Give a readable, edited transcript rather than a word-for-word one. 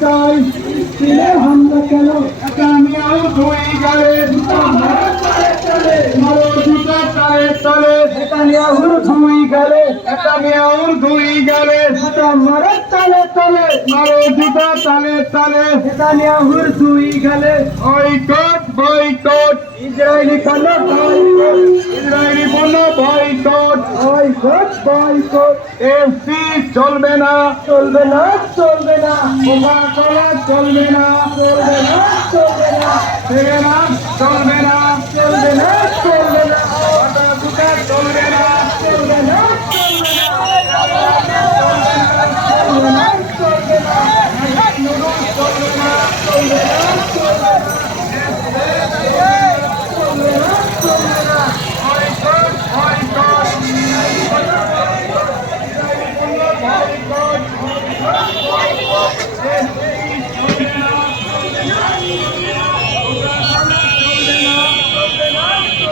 চাই ইসরায়েলে হামলা কেন নেতানিয়াহু দুই গালে মারো জুতা তালে তালে নেতানিয়াহুর দুই গালে জুতা মারো তালে তালে মারো জুতা তালে তালে নেতানিয়াহুর দুই গালে বয়কট ইসরায়েলি পণ্য বয়কট এসি চলবে না কোকা-কোলা চলবে না সেভেন আপ চলবে না